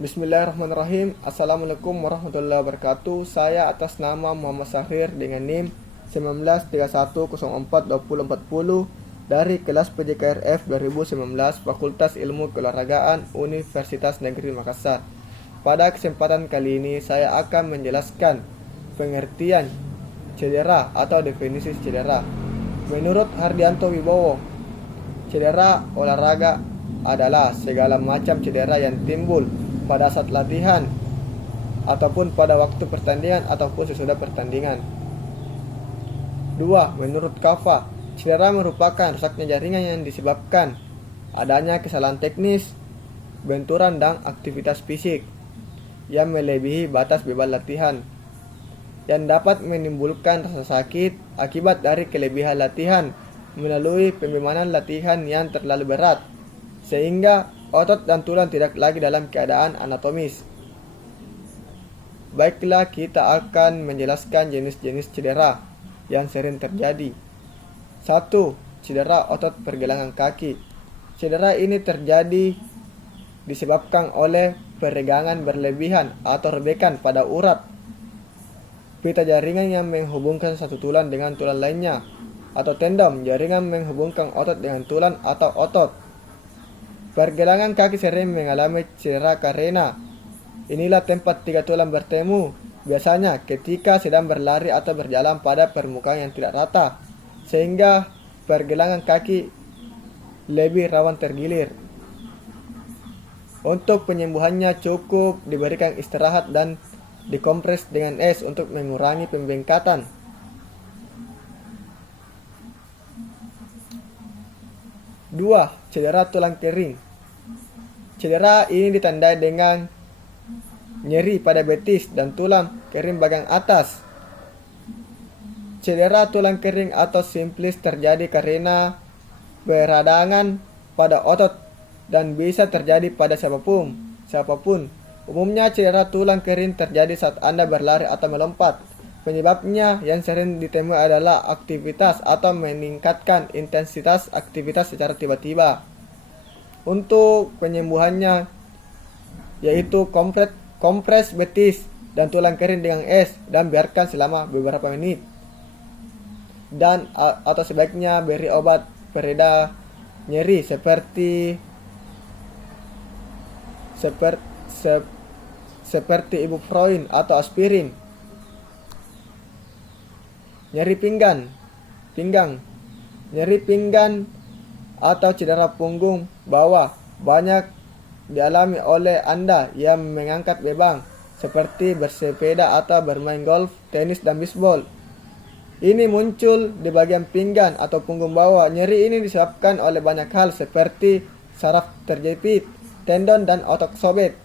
Bismillahirrahmanirrahim. Assalamualaikum warahmatullahi wabarakatuh. Saya atas nama Muhammad Sahrir dengan NIM 1931042040 dari kelas PJKRF 2019 Fakultas Ilmu Keolahragaan Universitas Negeri Makassar. Pada kesempatan kali ini saya akan menjelaskan pengertian cedera atau definisi cedera. Menurut Hardianto Wibowo, cedera olahraga adalah segala macam cedera yang timbul pada saat latihan ataupun pada waktu pertandingan ataupun sesudah pertandingan. 2. Menurut Kafa, cedera merupakan rusaknya jaringan yang disebabkan adanya kesalahan teknis, benturan dan aktivitas fisik yang melebihi batas bebas latihan yang dapat menimbulkan rasa sakit akibat dari kelebihan latihan melalui pembebanan latihan yang terlalu berat sehingga otot dan tulang tidak lagi dalam keadaan anatomis. Baiklah, kita akan menjelaskan jenis-jenis cedera yang sering terjadi. 1. Cedera otot pergelangan kaki. Cedera ini terjadi disebabkan oleh peregangan berlebihan atau rebekan pada urat pita jaringan yang menghubungkan satu tulang dengan tulang lainnya, atau tendon jaringan menghubungkan otot dengan tulang atau otot. Pergelangan kaki sering mengalami cedera karena inilah tempat tiga tulang bertemu, biasanya ketika sedang berlari atau berjalan pada permukaan yang tidak rata, sehingga pergelangan kaki lebih rawan tergilir. Untuk penyembuhannya cukup diberikan istirahat dan dikompres dengan es untuk mengurangi pembengkatan. 2. Cedera tulang kering. Cedera ini ditandai dengan nyeri pada betis dan tulang kering bagian atas. Cedera tulang kering atau simplis terjadi karena peradangan pada otot dan bisa terjadi pada siapapun. Umumnya cedera tulang kering terjadi saat Anda berlari atau melompat. Penyebabnya yang sering ditemui adalah aktivitas atau meningkatkan intensitas aktivitas secara tiba-tiba. Untuk penyembuhannya yaitu kompres betis dan tulang kering dengan es dan biarkan selama beberapa menit. Dan atau sebaiknya beri obat pereda nyeri seperti ibuprofen atau aspirin. Nyeri pinggang. Nyeri pinggang atau cedera punggung bawah banyak dialami oleh Anda yang mengangkat beban seperti bersepeda atau bermain golf, tenis, dan bisbol. Ini muncul di bagian pinggang atau punggung bawah. Nyeri ini disebabkan oleh banyak hal seperti saraf terjepit, tendon dan otot sobek,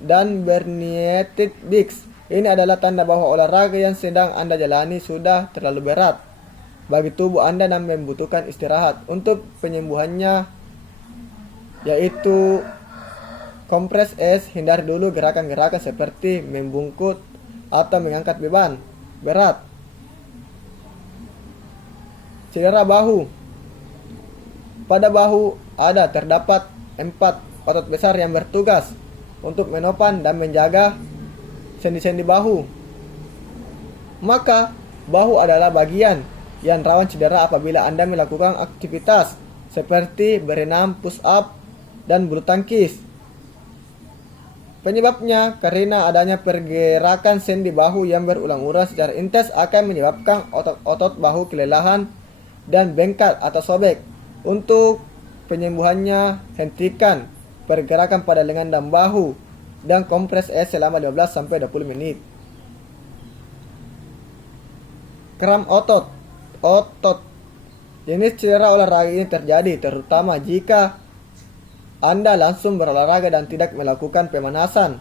dan herniated disc. Ini adalah tanda bahwa olahraga yang sedang Anda jalani sudah terlalu berat bagi tubuh Anda dan membutuhkan istirahat. Untuk penyembuhannya yaitu kompres es, hindari dulu gerakan-gerakan seperti membungkuk atau mengangkat beban berat. Cedera bahu. Pada bahu terdapat 4 otot besar yang bertugas untuk menopang dan menjaga sendi-sendi bahu. Maka, bahu adalah bagian yang rawan cedera apabila Anda melakukan aktivitas seperti berenang, push up, dan bulu tangkis. Penyebabnya karena adanya pergerakan sendi bahu yang berulang-ulang secara intens akan menyebabkan otot-otot bahu kelelahan dan bengkak atau sobek. Untuk penyembuhannya, hentikan pergerakan pada lengan dan bahu dan kompres es selama 15-20 menit. Kram otot. Jenis cedera olahraga ini terjadi terutama jika Anda langsung berolahraga dan tidak melakukan pemanasan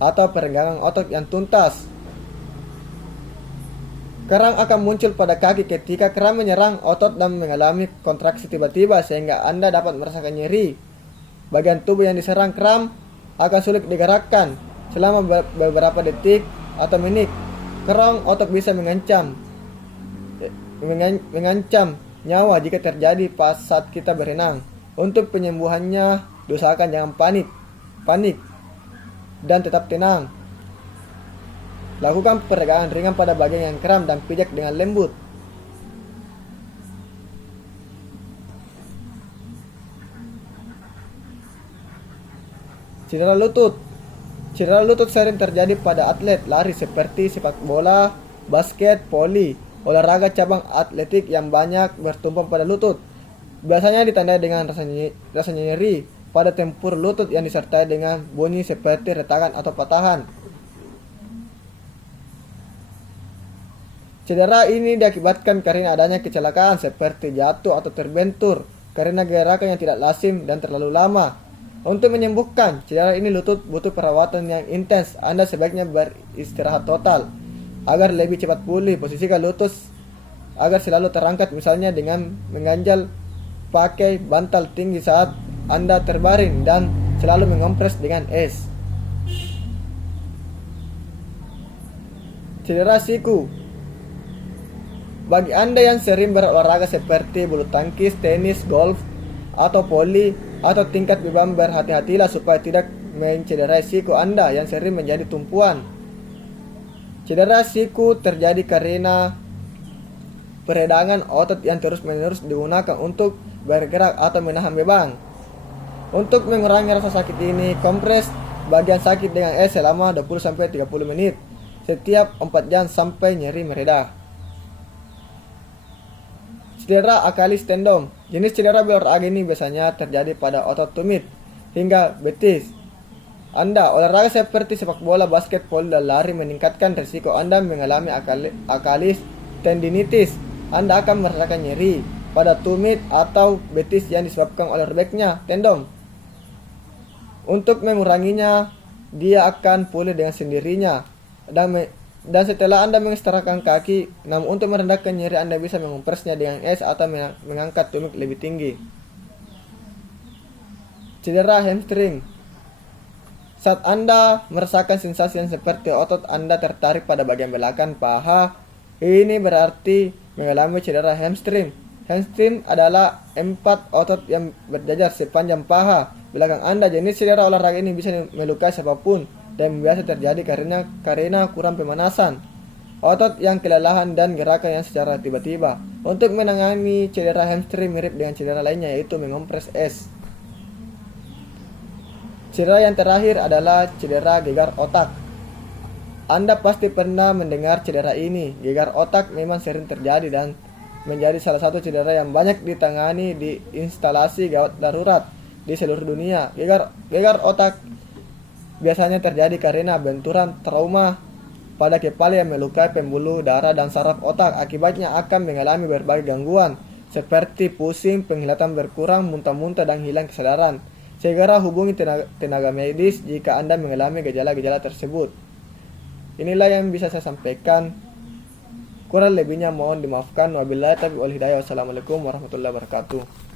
atau perenggangan otot yang tuntas. Kram akan muncul pada kaki ketika kram menyerang otot dan mengalami kontraksi tiba-tiba sehingga Anda dapat merasakan nyeri. Bagian tubuh yang diserang kram akan sulit digerakkan selama beberapa detik atau menit. Kram otot bisa mengancam nyawa jika terjadi pas saat kita berenang. Untuk penyembuhannya, usahakan jangan panik panik, dan tetap tenang. Lakukan peregangan ringan pada bagian yang kram dan pijak dengan lembut. Cedera lutut. Cedera lutut sering terjadi pada atlet lari seperti sepak bola, basket, voli, olahraga cabang atletik yang banyak bertumpu pada lutut. Biasanya ditandai dengan rasa nyeri pada tempur lutut yang disertai dengan bunyi seperti retakan atau patahan. Cedera ini diakibatkan karena adanya kecelakaan seperti jatuh atau terbentur karena gerakan yang tidak lazim dan terlalu lama. Untuk menyembuhkan cedera ini lutut butuh perawatan yang intens. Anda sebaiknya beristirahat total agar lebih cepat pulih. Posisikan lutut agar selalu terangkat, misalnya dengan mengganjal pakai bantal tinggi saat Anda terbaring dan selalu mengompres dengan es. Cedera siku. Bagi Anda yang sering berolahraga seperti bulu tangkis, tenis, golf, atau voli, atau tingkat beban, berhati-hatilah supaya tidak mencederai siku Anda yang sering menjadi tumpuan. Cedera siku terjadi karena peredangan otot yang terus-menerus digunakan untuk bergerak atau menahan beban. Untuk mengurangi rasa sakit ini, kompres bagian sakit dengan es selama 20-30 menit setiap 4 jam sampai nyeri mereda. Cedera Achilles tendon. Jenis cedera berolahraga ini biasanya terjadi pada otot tumit hingga betis. Anda olahraga seperti sepak bola, basket, voli, dan lari meningkatkan risiko Anda mengalami Achilles tendinitis. Anda akan merasakan nyeri pada tumit atau betis yang disebabkan oleh robeknya tendon. Untuk menguranginya, dia akan pulih dengan sendirinya. Dan setelah Anda mengistirahatkan kaki, namun untuk merendahkan nyeri Anda bisa mengompresnya dengan es atau mengangkat tumit lebih tinggi. Cedera hamstring. Saat Anda merasakan sensasi yang seperti otot Anda tertarik pada bagian belakang paha, ini berarti mengalami cedera hamstring. Hamstring adalah 4 otot yang berjajar sepanjang paha belakang Anda. Jenis cedera olahraga ini bisa melukai siapapun dan biasa terjadi karena kurang pemanasan otot yang kelelahan dan gerakan yang secara tiba-tiba. Untuk menangani cedera hamstring mirip dengan cedera lainnya, yaitu mengompres es. Cedera yang terakhir adalah cedera gegar otak. Anda pasti pernah mendengar cedera ini. Gegar otak memang sering terjadi dan menjadi salah satu cedera yang banyak ditangani di instalasi gawat darurat di seluruh dunia. Gegar otak biasanya terjadi karena benturan trauma pada kepala yang melukai pembuluh darah dan saraf otak. Akibatnya akan mengalami berbagai gangguan seperti pusing, penglihatan berkurang, muntah-muntah, dan hilang kesadaran. Segera hubungi tenaga medis jika Anda mengalami gejala-gejala tersebut. Inilah yang bisa saya sampaikan. Kurang lebihnya mohon dimaafkan. Wabillahi taufiq wal hidayah. Wassalamualaikum warahmatullahi wabarakatuh.